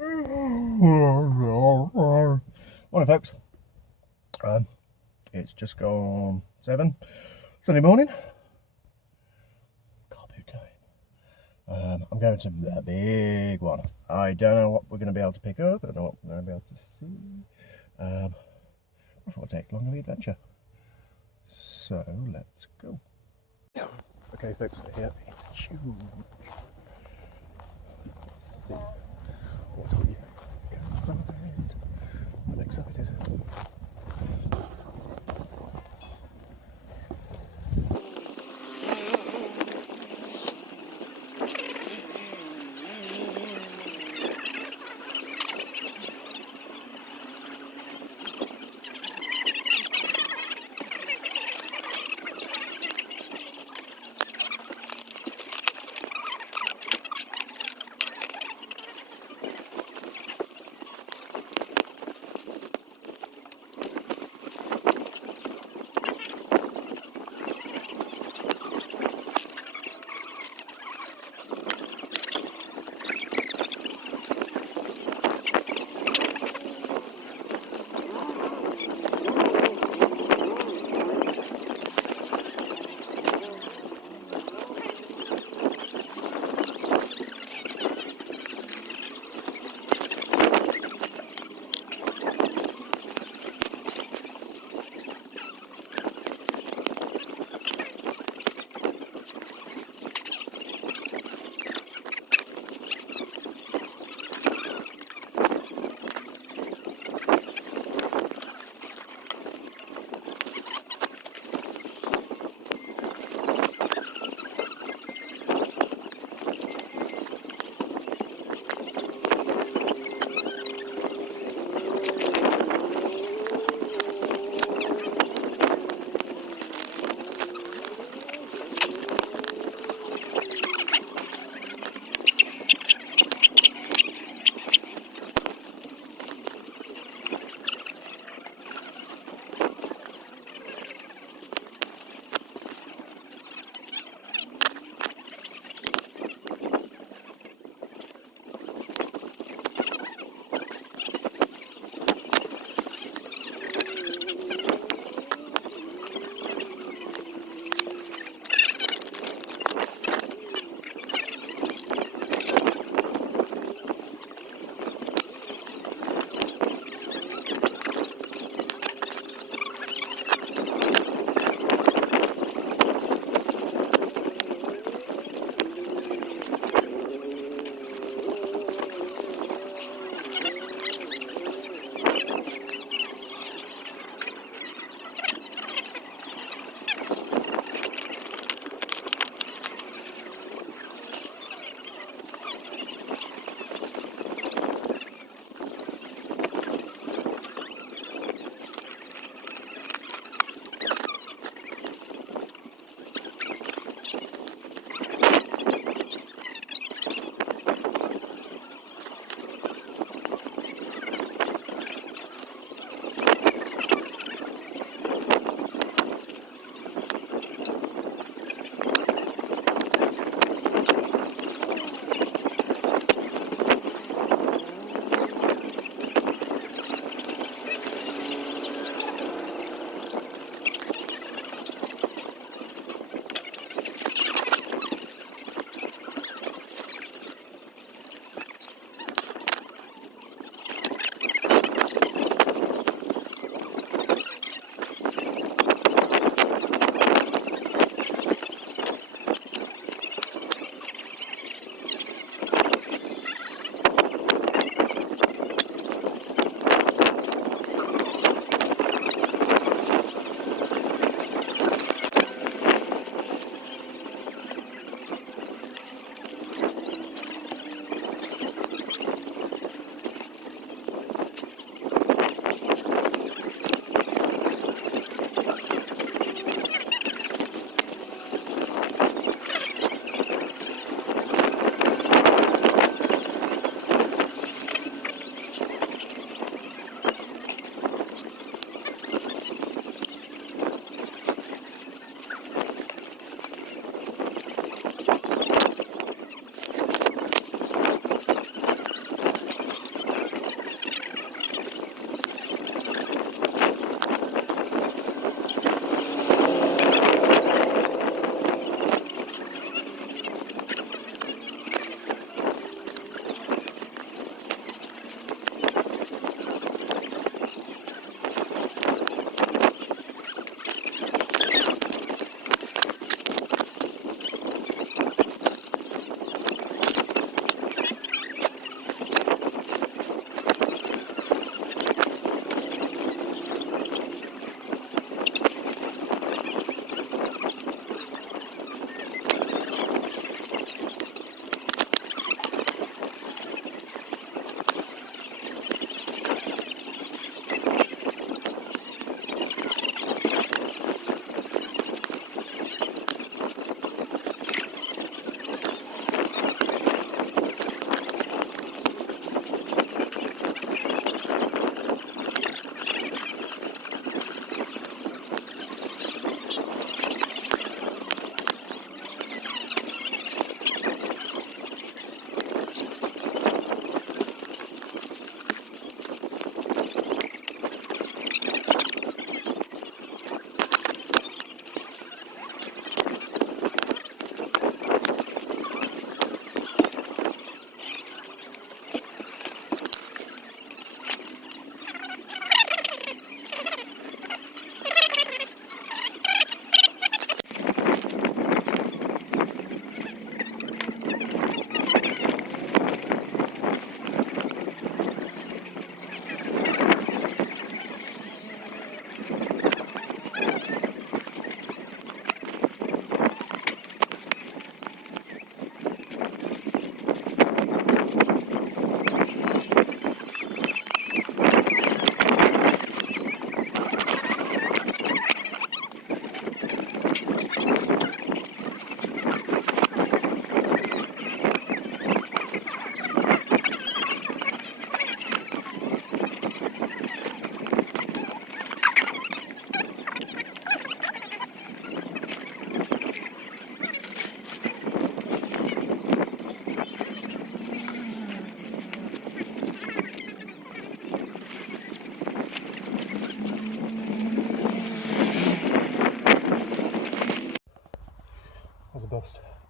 Morning, folks. It's just gone 7 Sunday morning. Carboot time. I'm going to the big one. I don't know what we're going to be able to pick up. I don't know what we're going to be able to see. I thought we'll take along the adventure. So let's go. Okay, folks, we're here. It's huge. Let's see what we can find. I'm excited.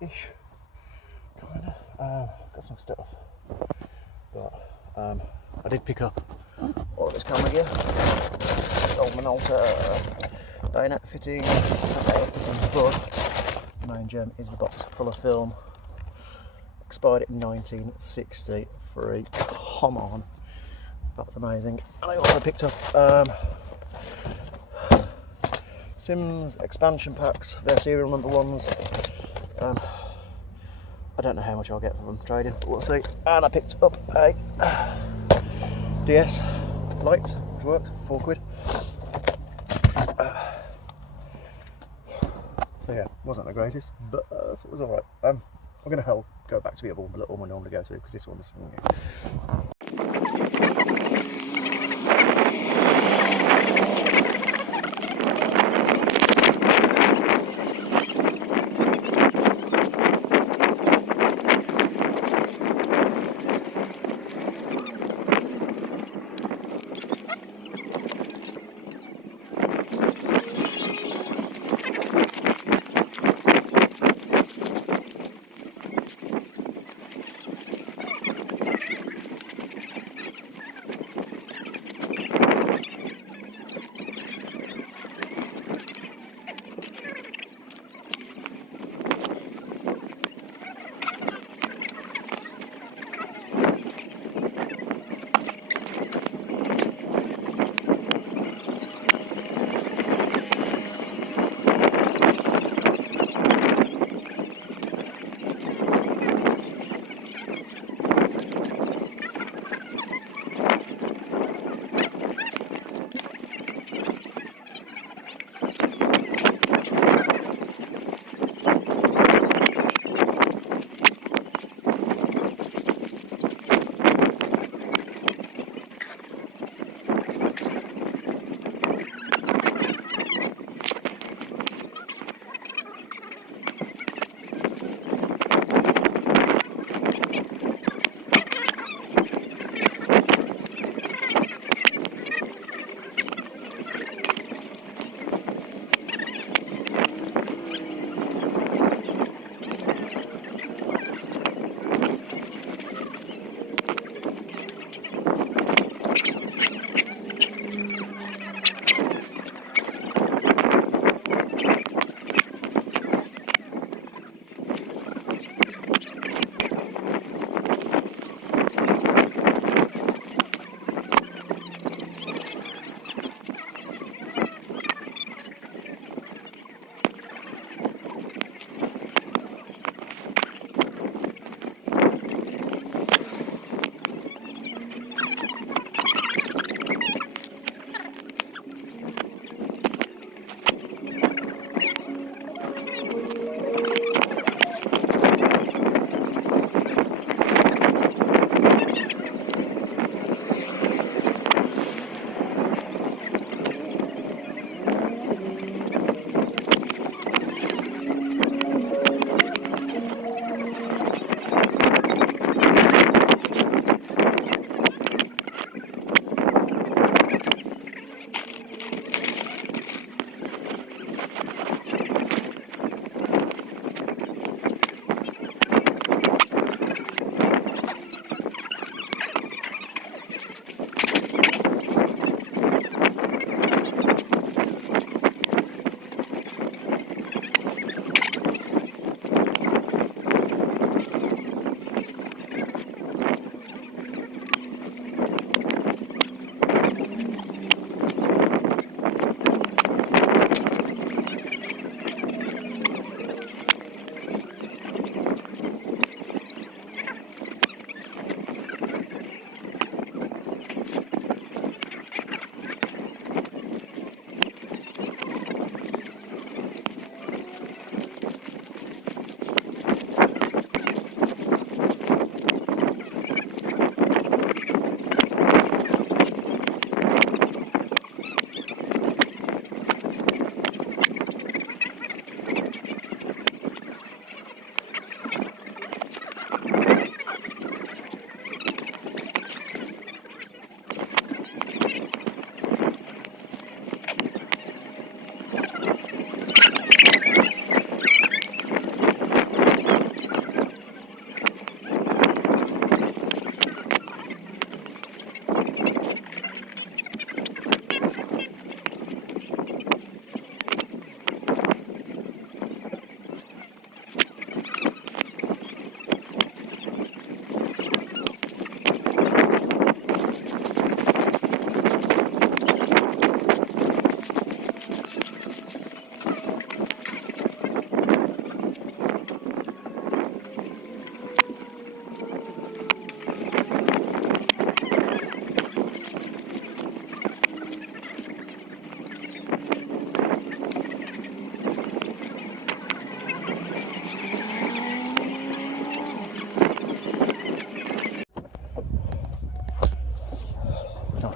ish, kind of. Got some stuff, but I did pick up all of this camera gear. Old Minolta bayonet fitting, but the main gem is the box full of film. Expired in 1963. Come on, that's amazing. And I also picked up Sims expansion packs, their serial number ones. I don't know how much I'll get for them trading, but we'll see. And I picked up a DS light, which worked, £4. So yeah, wasn't the greatest, but it was alright. I'm going to go back to the other one, the little one I normally go to, because this one is new.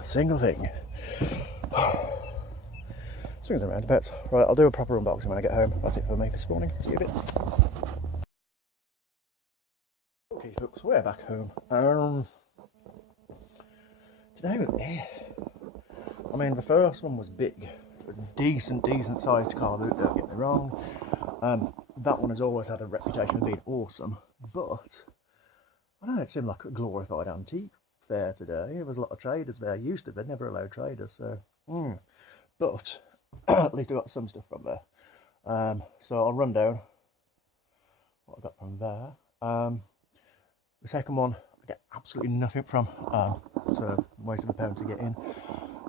single thing. Swings and roundabouts. Right, I'll do a proper unboxing when I get home. That's it for me this morning. See you a bit. Okay, folks, we're back home. Today was I mean, the first one was big. It was a decent sized Carboot, don't get me wrong. That one has always had a reputation for being awesome, but I don't know, it seemed like a glorified antique fair today. There was a lot of traders there. Used to be, never allowed traders, so but at least I got some stuff from there. So I'll run down what I got from there. The second one I get absolutely nothing from, so wasted a pound to get in.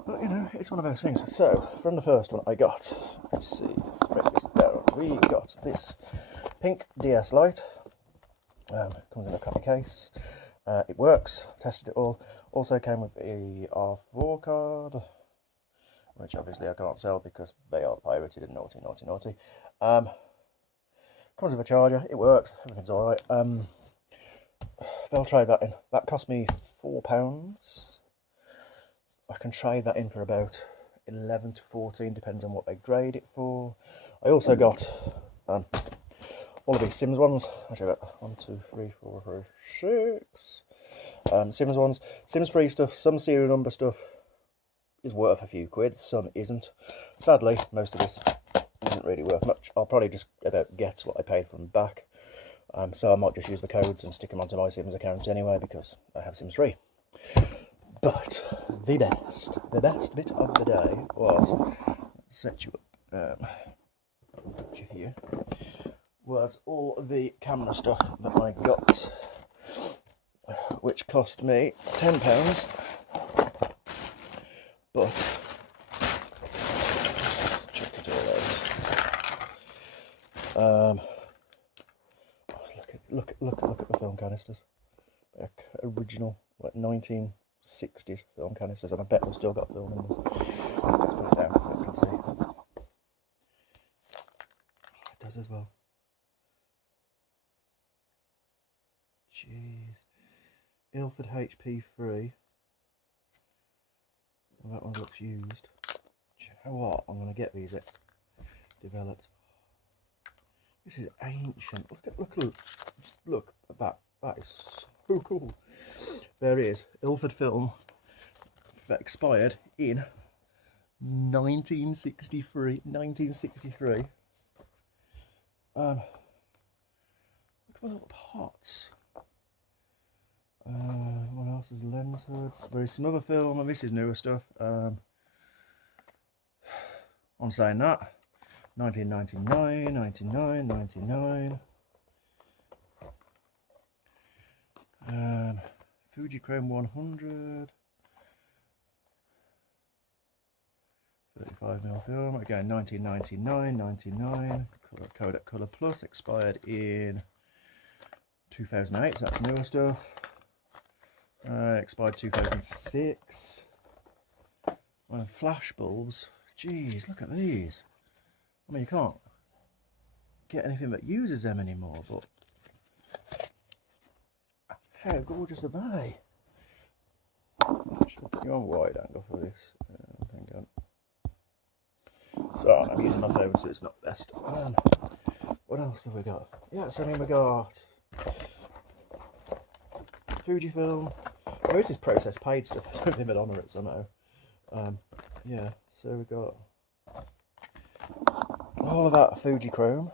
But you know, it's one of those things. So from the first one I got, let's see, let's break this down. We got this pink DS Lite. Comes in a copy case. It works. Tested it all. Also came with a R4 card, which obviously I can't sell because they are pirated and naughty. Comes with a charger. It works. Everything's all right. They'll trade that in. That cost me £4. I can trade that in for about 11 to 14, depends on what they grade it for. I also got all of these Sims ones. Actually, I got 1, 2, 3, 4, 5, 6. Sims ones, Sims 3 stuff. Some serial number stuff is worth a few quid, some isn't. Sadly, most of this isn't really worth much. I'll probably just about get what I paid from back. So I might just use the codes and stick them onto my Sims account anyway, because I have Sims 3. But the best bit of the day was, set you up, put you here, was all the camera stuff that I got, which cost me £10. But check it all out. Look at the film canisters. They're original, like 1960s film canisters, and I bet we've still got film in them. Let's put it down so you can see. It does as well. Jeez. Ilford HP3. Well, that one looks used. Do you know what? I'm going to get these developed. This is ancient. Look at that. That is so cool. There is Ilford film that expired in 1963. Look at the little pots. What else is lens hoods? There is some other film, and this is newer stuff. I'm saying that. 1999, 99. Fuji Chrome 100. 35mm film. Again, 1999, 99. Kodak Color Plus, expired in 2008. So that's newer stuff. Expired 2006. Flash bulbs. Jeez, look at these. I mean, you can't get anything that uses them anymore, but how gorgeous are they? I should put you on wide angle for this. Hang on. So I'm using my phone, so it's not best. What else have we got? Yeah, so we got Fujifilm. Oh, this is process paid stuff. I don't leave it on it somehow. Yeah, so we got all of that Fuji Chrome.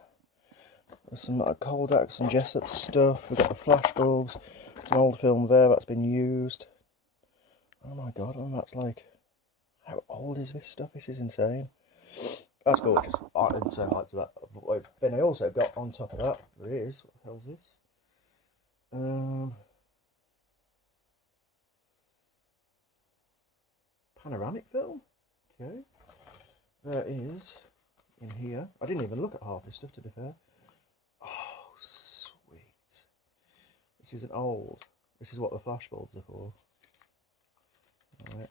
There's some Kodaks and Jessup stuff. We've got the flash bulbs. Some old film there that's been used. Oh my god, that's like, how old is this stuff? This is insane. That's gorgeous. I'm so hyped to that. But then I also got on top of that, there is, what the hell's this? Panoramic film? Okay. There is, in here, I didn't even look at half this stuff to be fair. Oh, sweet. This is an old, this is what the flash bulbs are for. Alright.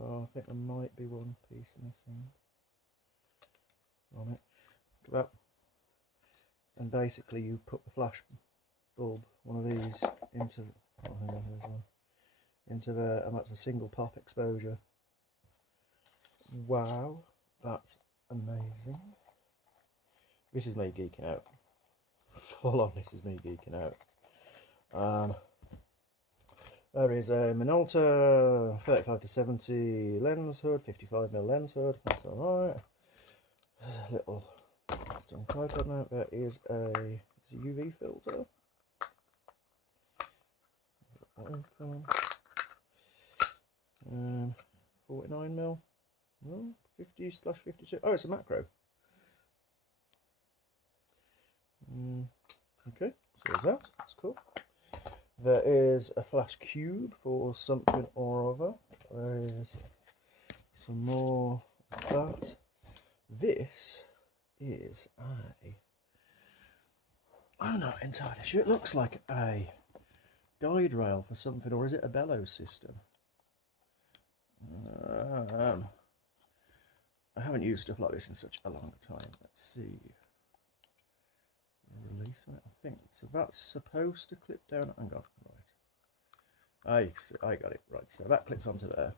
Oh, I think there might be one piece missing on it. Look at that. And basically you put the flash bulb, one of these, into, oh, hang on, there's one, into the, and that's a single pop exposure. Wow, that's amazing. This is me geeking out. Full on, this is me geeking out. There is a Minolta 35-70 lens hood, 55mm lens hood. That's alright. There's a little tripod mount. There is a UV filter. Open. 49mm. No, 50/52. Oh, it's a macro. Okay, so there's that. That's cool. There is a flash cube for something or other. There is some more of that. This is I'm not entirely sure. It looks like a guide rail for something, or is it a bellows system? I haven't used stuff like this in such a long time. Let's see. Release on it, I think. So that's supposed to clip down. Hang on, right. I got it, right. So that clips onto there.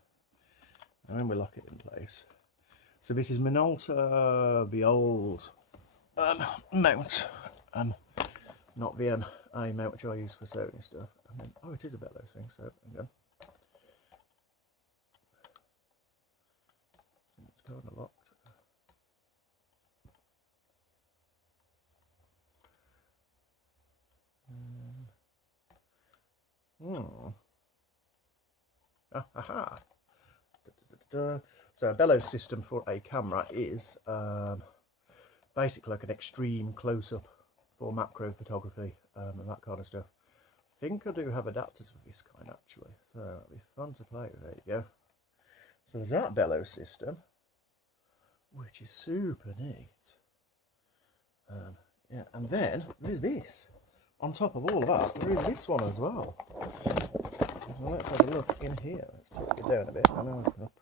And then we lock it in place. So this is Minolta, the old mount. Not the A mount which I use for Sony stuff. And then, oh, it is a bellows thing, so hang on. It's kind of locked. Aha. So a bellows system for a camera is basically like an extreme close-up for macro photography and that kind of stuff. I think I do have adapters for this kind actually, so it'll be fun to play with. There you go. So there's that bellows system, which is super neat. Yeah, and then there's this. On top of all of that, there is this one as well. So let's have a look in here. Let's take it down a bit. I know it's up.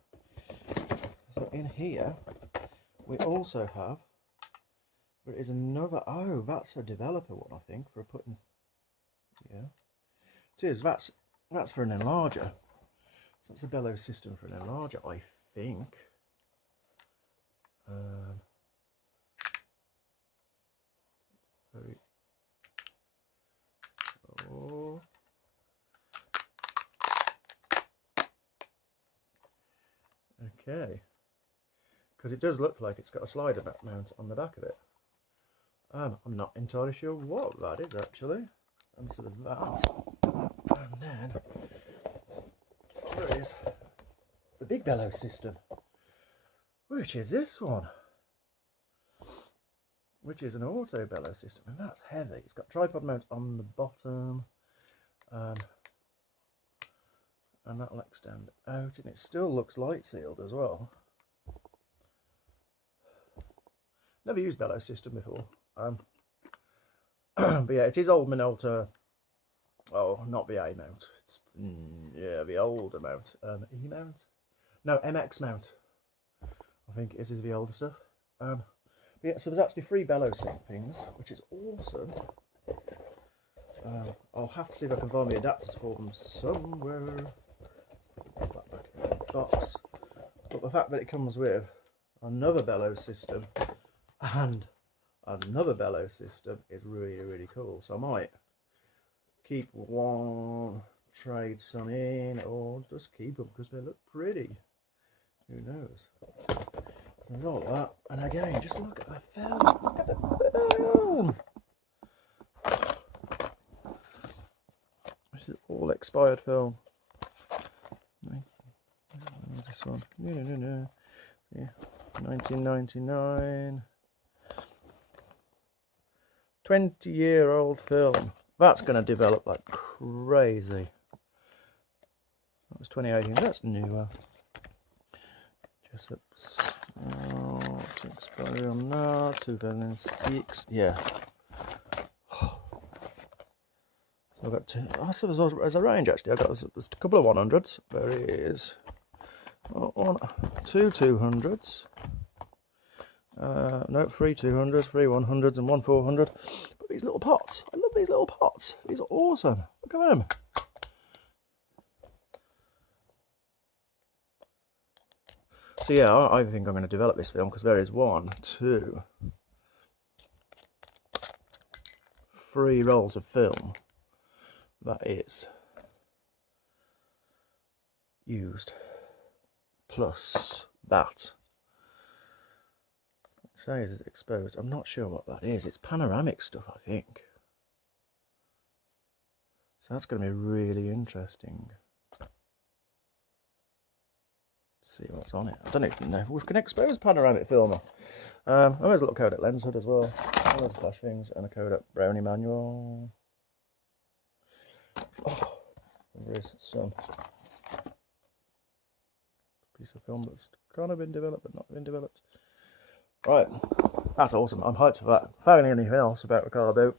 So in here, we also have, there is another, oh, that's a developer one, I think, for putting, yeah. It is, that's for an enlarger. So that's the bellows system for an enlarger, I think. Very, oh. Okay, because it does look like it's got a slider mount on the back of it. I'm not entirely sure what that is actually. And so there's that. And then there is the big bellows system, which is this one, which is an auto bellows system, and that's heavy. It's got tripod mount on the bottom. And that'll extend out, and it still looks light sealed as well. Never used bellows system before. But yeah, it is old Minolta. Oh, not the A mount. It's yeah, the older mount. E mount? No, MX mount. I think this is the older stuff. But yeah, so there's actually 3 bellows things, which is awesome. I'll have to see if I can find the adapters for them somewhere. That back in the box. But the fact that it comes with another bellows system and another bellows system is really, really cool. So I might keep one, trade some in, or just keep them because they look pretty. Who knows? So there's all that. And again, just look at the film. Look at the film. This is all expired film. Where's this one? No. Yeah, 1999. 20-year-old film. That's going to develop like crazy. That was 2018. That's newer. Jessup's. Oh, what's expired on that? 2006. Yeah. So I've got two. Oh, so there's a range actually. I've got there's a couple of 100s. There is two 200s. No, 3 200s, 3 100s, and 1 400. But these little pots, I love love these little pots. These are awesome. Look at them. So yeah, I think I'm going to develop this film because there is 1, 2, 3 rolls of film that is used, plus that. It says it's exposed. I'm not sure what that is. It's panoramic stuff, I think. So that's going to be really interesting. See what's on it. I don't even know if we can expose panoramic film. There's a little Kodak lens hood as well. There's flash things and a Kodak Brownie manual. Oh, there is some piece of film that's kind of been developed but not been developed. Right, that's awesome. I'm hyped for that. If I don't know anything else about the Carboot,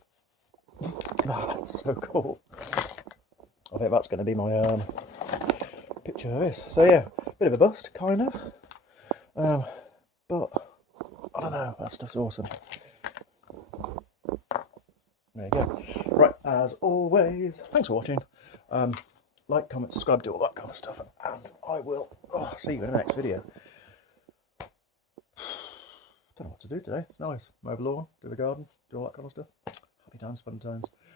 oh, that's so cool. I think that's going to be my picture of this. So yeah, bit of a bust, kind of. But I don't know, that stuff's awesome. There you go. Right, as always, thanks for watching. Like, comment, subscribe, do all that kind of stuff, and I will see you in the next video. Don't know what to do today. It's nice. Mow the lawn, do the garden, do all that kind of stuff. Happy times, fun times.